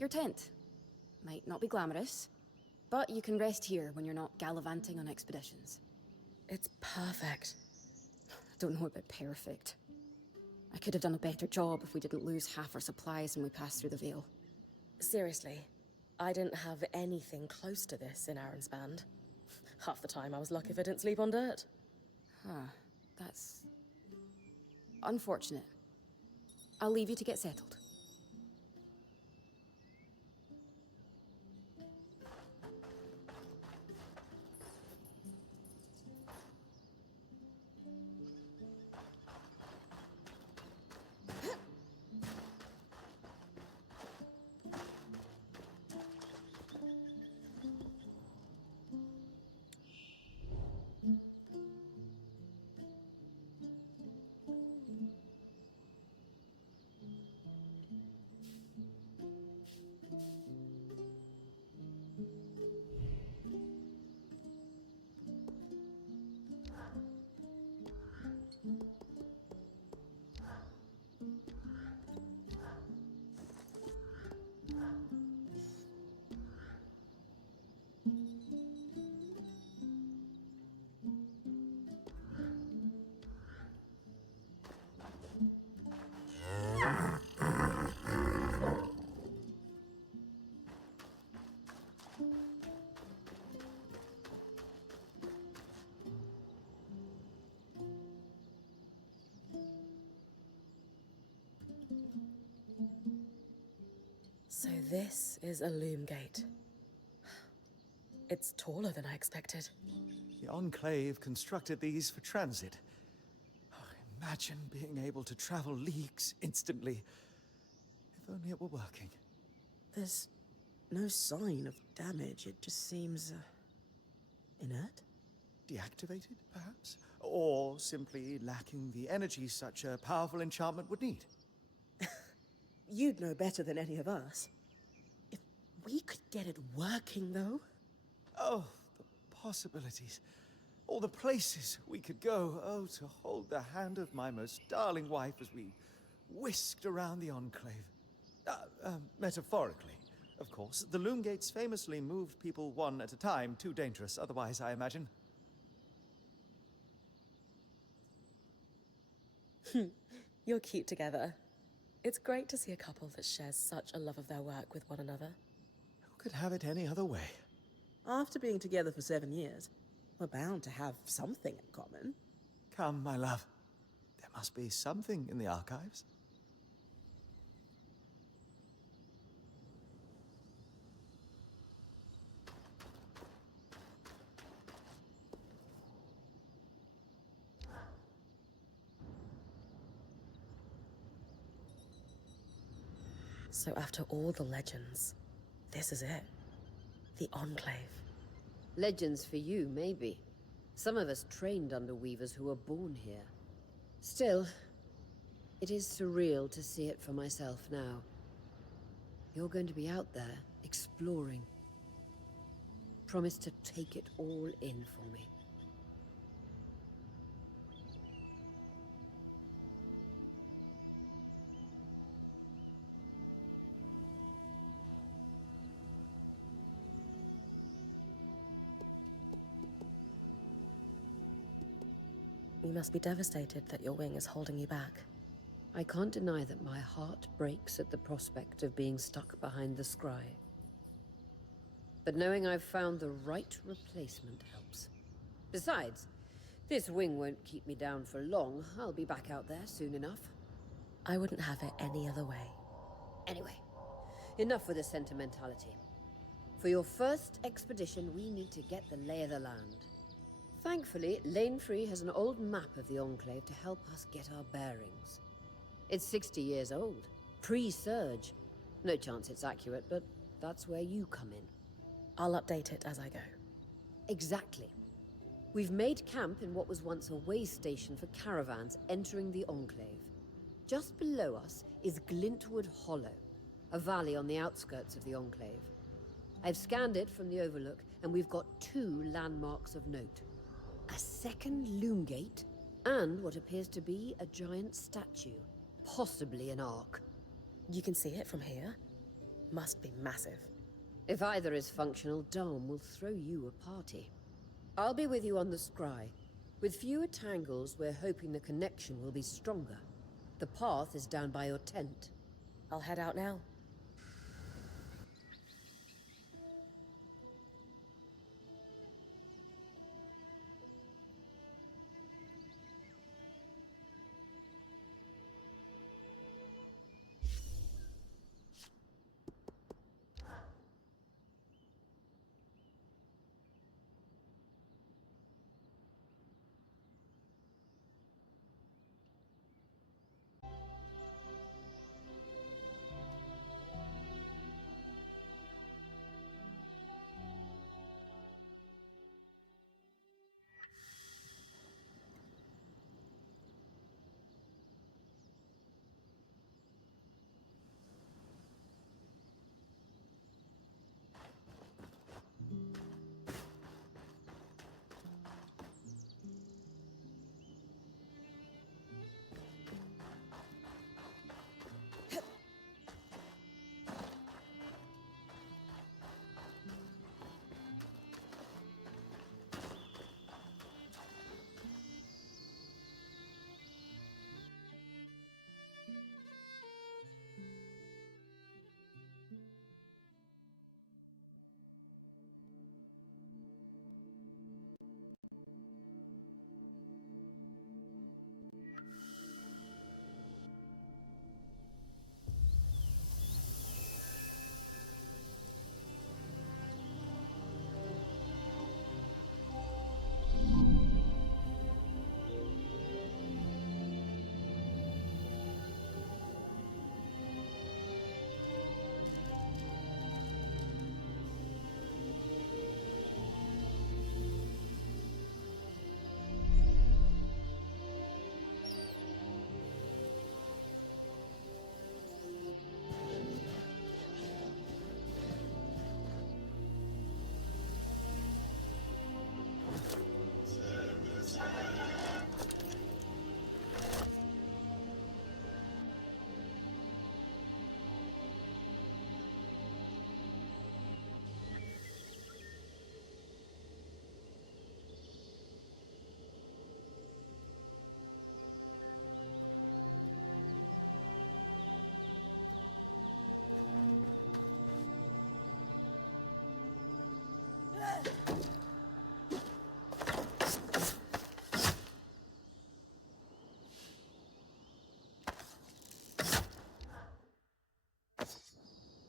Your tent. Might not be glamorous, but you can rest here when you're not gallivanting on expeditions. It's perfect. Don't know about perfect. I could have done a better job if we didn't lose half our supplies when we passed through the Veil. Seriously, I didn't have anything close to this in Aaron's band. Half the time I was lucky if I didn't sleep on dirt. Huh. That's... unfortunate. I'll leave you to get settled. So this is a loom gate. It's taller than I expected. The Enclave constructed these for transit. Oh, imagine being able to travel leagues instantly. If only it were working. There's no sign of damage. It just seems inert. Deactivated, perhaps? Or simply lacking the energy such a powerful enchantment would need. You'd know better than any of us. If we could get it working, though. Oh, the possibilities. All the places we could go. Oh, to hold the hand of my most darling wife as we whisked around the Enclave. Metaphorically, of course. The loom gates famously moved people one at a time. Too dangerous otherwise, I imagine. You're cute together. It's great to see a couple that shares such a love of their work with one another. Who could have it any other way? After being together for 7 years, we're bound to have something in common. Come, my love. There must be something in the archives. So after all the legends, this is it. The Enclave. Legends for you, maybe. Some of us trained under weavers who were born here. Still, it is surreal to see it for myself now. You're going to be out there, exploring. Promise to take it all in for me. You must be devastated that your wing is holding you back. I can't deny that my heart breaks at the prospect of being stuck behind the scry. But knowing I've found the right replacement helps. Besides, this wing won't keep me down for long. I'll be back out there soon enough. I wouldn't have it any other way. Anyway, enough with the sentimentality. For your first expedition, we need to get the lay of the land. Thankfully, Lane Free has an old map of the Enclave to help us get our bearings. It's 60 years old, pre-Surge. No chance it's accurate, but that's where you come in. I'll update it as I go. Exactly. We've made camp in what was once a way station for caravans entering the Enclave. Just below us is Glintwood Hollow, a valley on the outskirts of the Enclave. I've scanned it from the overlook, and we've got 2 landmarks of note. A second loom gate, and what appears to be a giant statue, possibly an ark. You can see it from here? Must be massive. If either is functional, Dom will throw you a party. I'll be with you on the scry. With fewer tangles, we're hoping the connection will be stronger. The path is down by your tent. I'll head out now.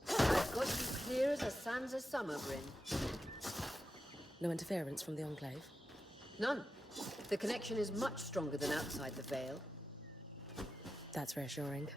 I've got you clear as a Sansa summer brin. No interference from the Enclave? None. The connection is much stronger than outside the Vale. That's reassuring.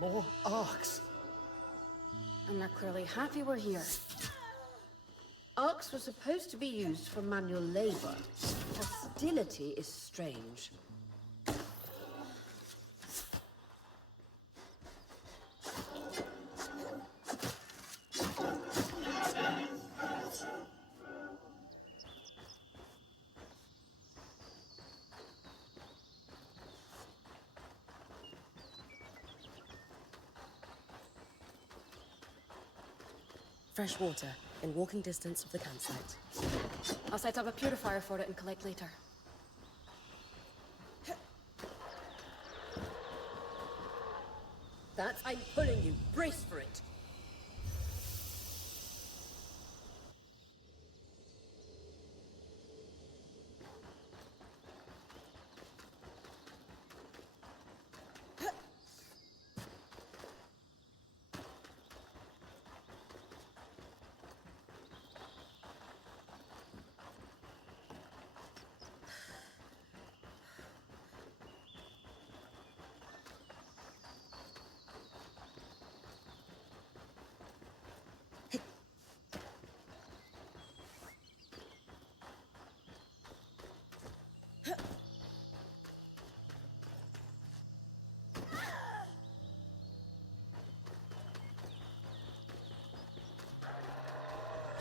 More arcs. And they're clearly happy we're here. Arcs were supposed to be used for manual labor. Hostility is strange. Fresh water, in walking distance of the campsite. I'll set up a purifier for it and collect later. That's... I'm pulling you. Brace for it.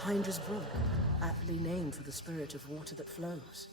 Hydra's Brook, aptly named for the spirit of water that flows.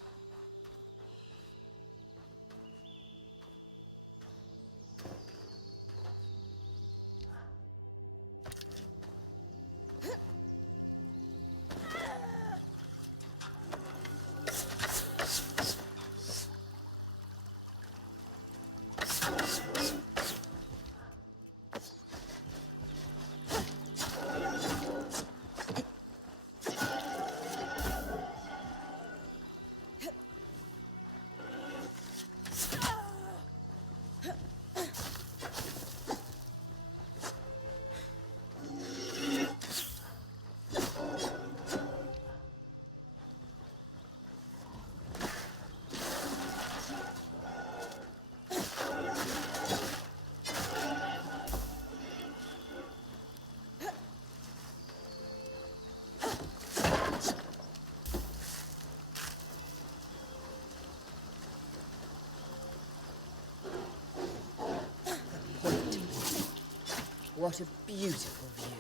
What a beautiful view.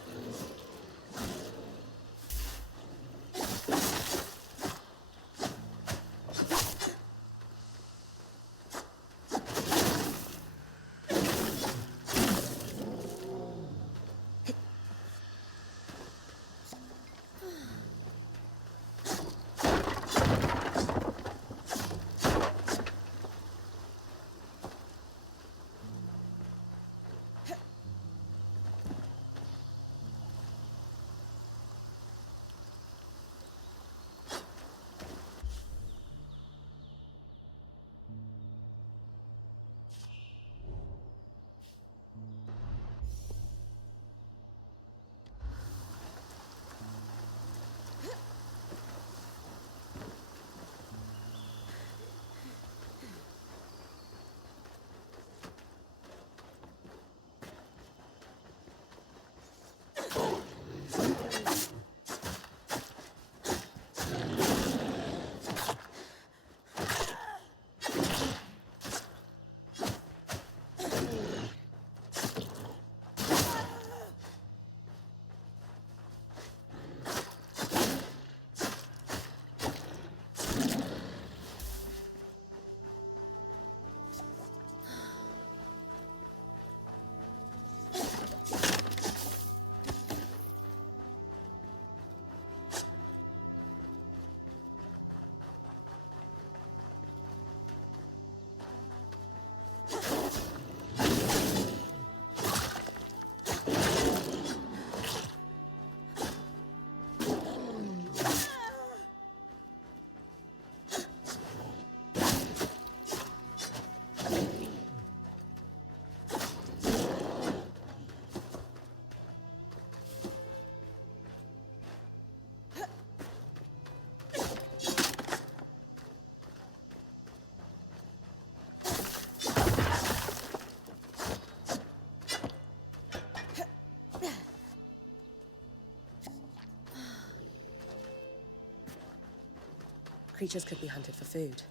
Creatures could be hunted for food.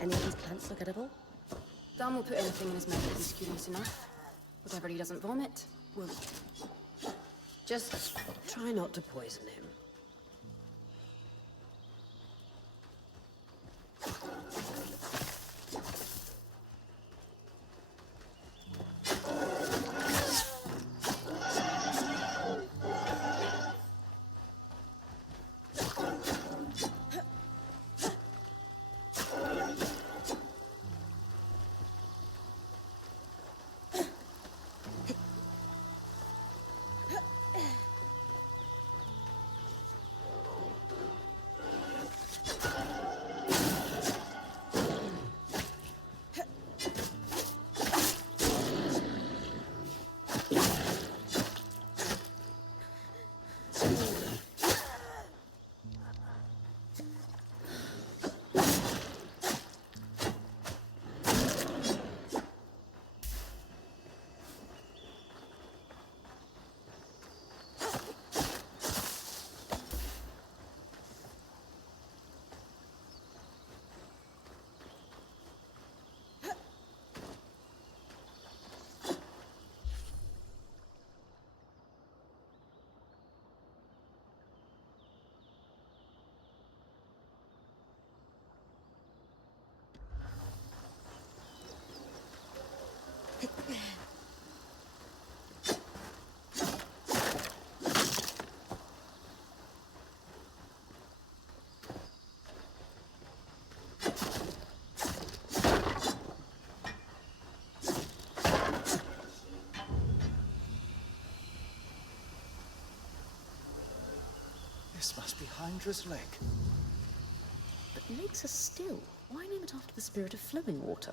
Any of these plants look edible? Dan will put anything in his mouth that he's curious enough. Whatever he doesn't vomit. Well, just try not to poison him. This must be Hydra's lake. But lakes are still. Why name it after the spirit of flowing water?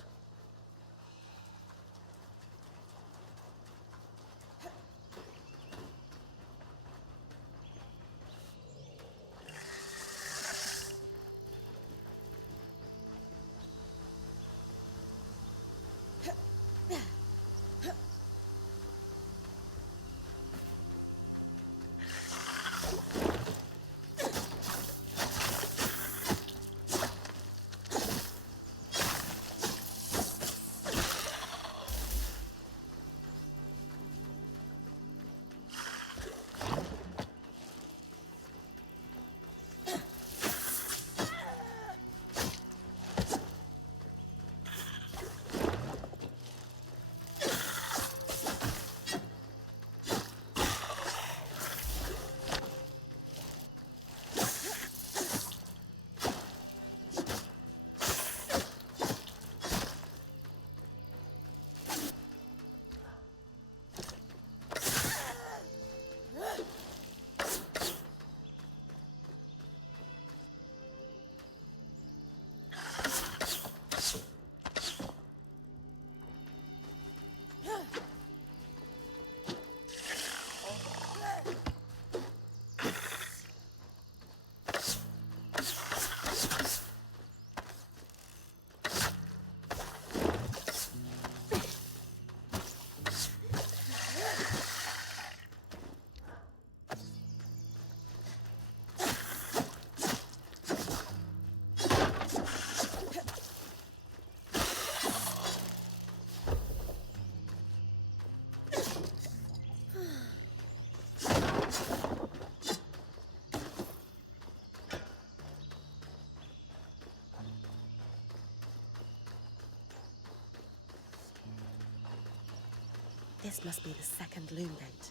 This must be the second loom gate.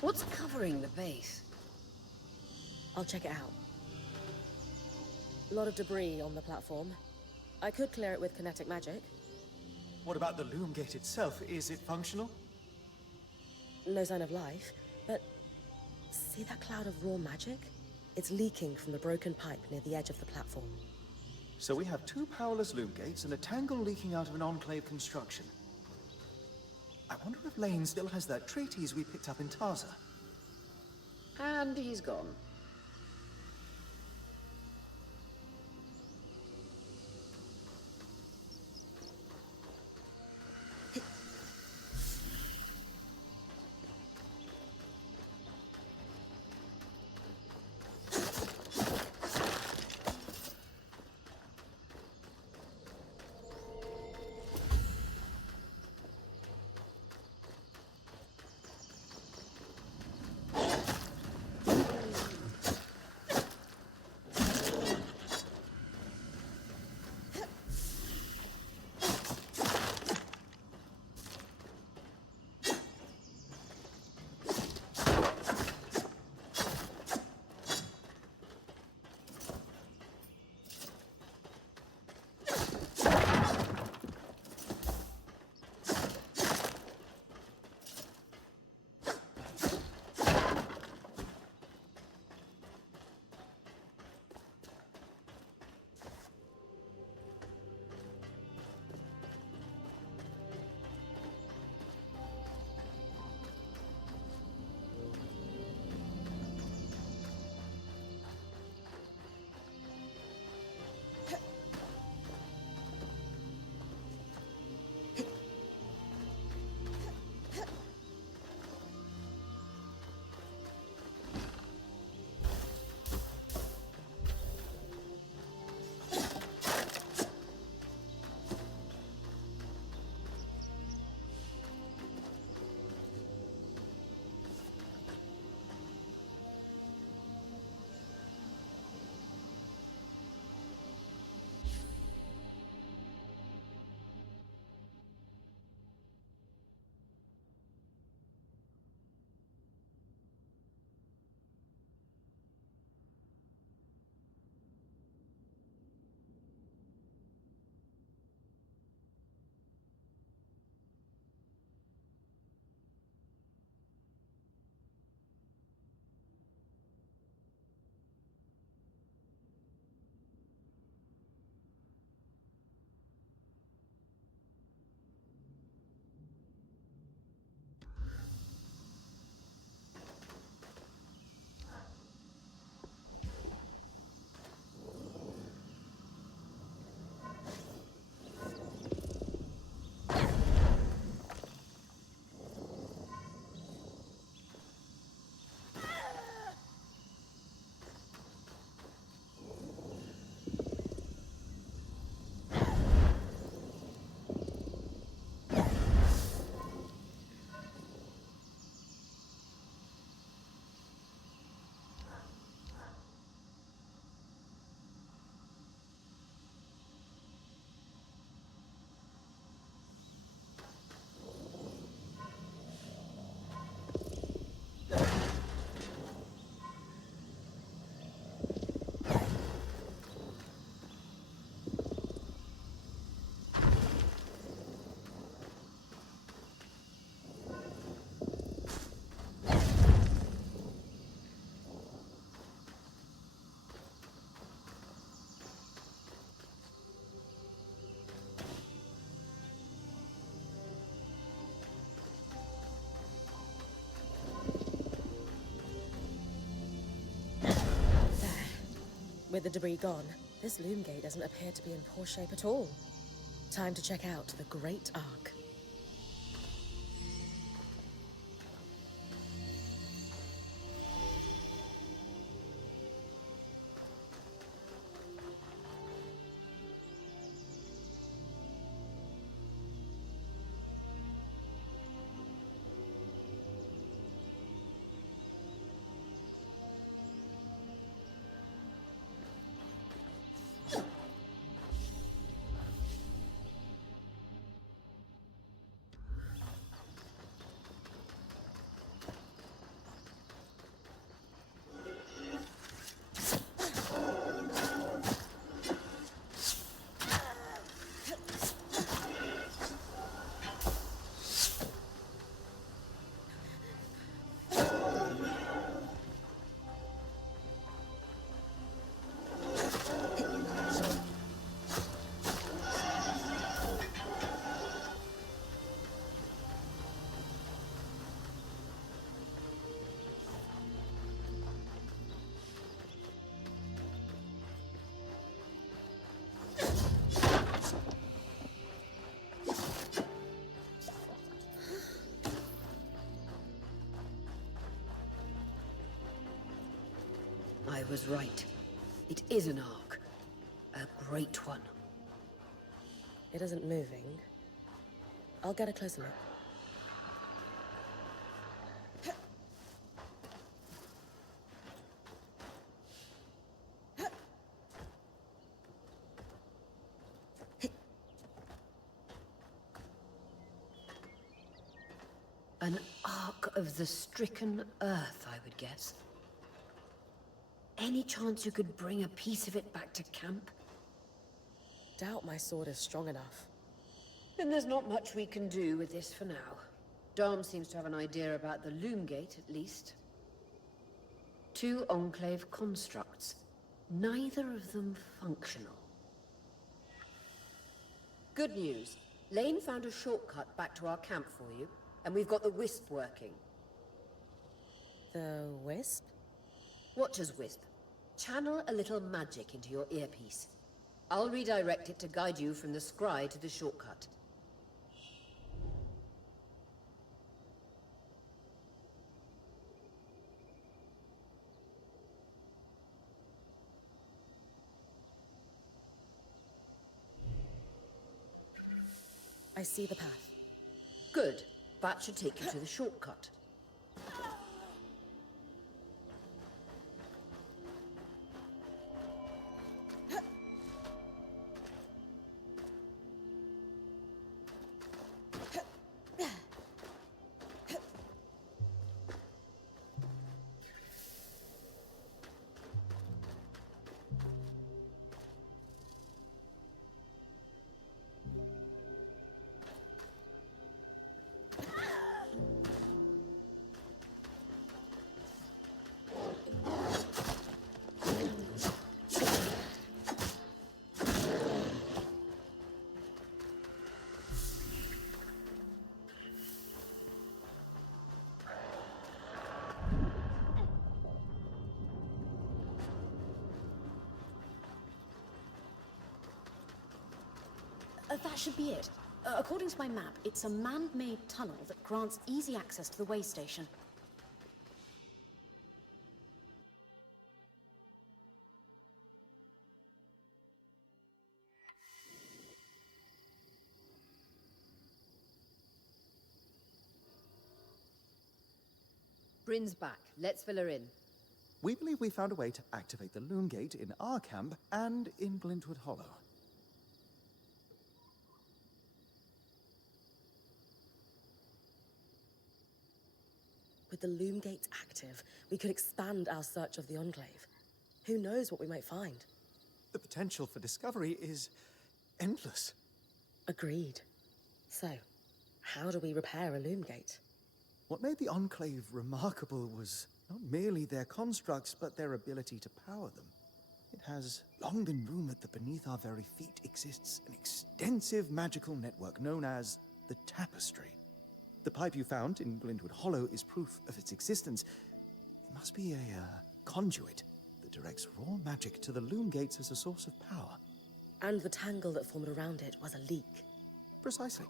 What's covering the base? I'll check it out. A lot of debris on the platform. I could clear it with kinetic magic. What about the loom gate itself? Is it functional? No sign of life, but see that cloud of raw magic? It's leaking from the broken pipe near the edge of the platform. So we have two powerless loom gates and a tangle leaking out of an enclave construction. I wonder if Lane still has that treatise we picked up in Taza. And he's gone. With the debris gone, this loom gate doesn't appear to be in poor shape at all. Time to check out the Great Ark. I was right. It is an ark. A great one. It isn't moving. I'll get a closer look. An ark of the stricken earth, I would guess. Any chance you could bring a piece of it back to camp? Doubt my sword is strong enough. Then there's not much we can do with this for now. Dom seems to have an idea about the loom gate, at least. 2 Enclave constructs. Neither of them functional. Good news. Lane found a shortcut back to our camp for you, and we've got the Wisp working. The Wisp? Watch as Wisp. Channel a little magic into your earpiece. I'll redirect it to guide you from the scry to the shortcut. I see the path. Good. That should take you to the shortcut. That should be it. According to my map, it's a man-made tunnel that grants easy access to the way station. Bryn's back. Let's fill her in. We believe we found a way to activate the loom gate in our camp and in Glintwood Hollow. With the loom gates active, we could expand our search of the Enclave. Who knows what we might find? The potential for discovery is endless. Agreed. So, how do we repair a loom gate? What made the Enclave remarkable was not merely their constructs, but their ability to power them. It has long been rumored that beneath our very feet exists an extensive magical network known as the Tapestry. The pipe you found in Glintwood Hollow is proof of its existence. It must be a conduit that directs raw magic to the loom gates as a source of power. And the tangle that formed around it was a leak. Precisely.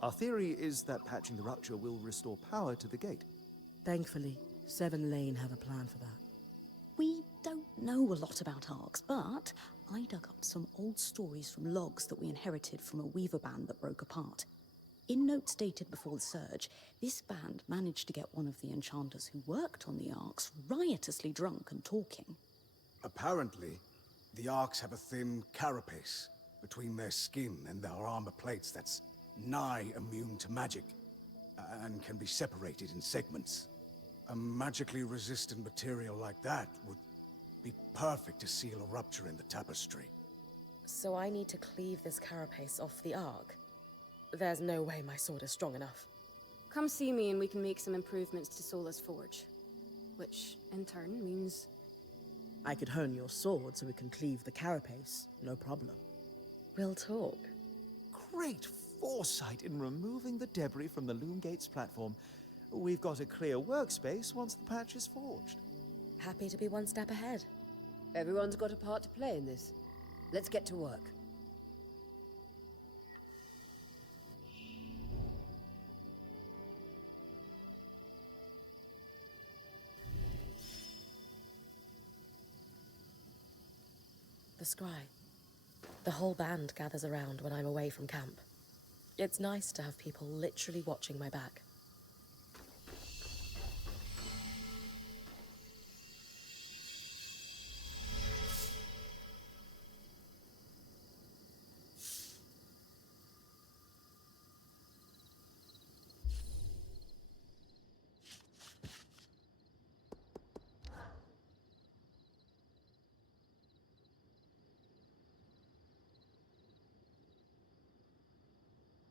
Our theory is that patching the rupture will restore power to the gate. Thankfully, Seven Lane have a plan for that. We don't know a lot about arcs, but I dug up some old stories from logs that we inherited from a weaver band that broke apart. In notes dated before the Surge, this band managed to get one of the enchanters who worked on the arcs riotously drunk and talking. Apparently, the Arks have a thin carapace between their skin and their armor plates that's nigh immune to magic, and can be separated in segments. A magically resistant material like that would be perfect to seal a rupture in the tapestry. So I need to cleave this carapace off the Ark. There's no way my sword is strong enough. Come see me and we can make some improvements to Sola's forge. Which, in turn, means... I could hone your sword so we can cleave the carapace, no problem. We'll talk. Great foresight in removing the debris from the loom gates platform. We've got a clear workspace once the patch is forged. Happy to be one step ahead. Everyone's got a part to play in this. Let's get to work. The scry. The whole band gathers around when I'm away from camp. It's nice to have people literally watching my back.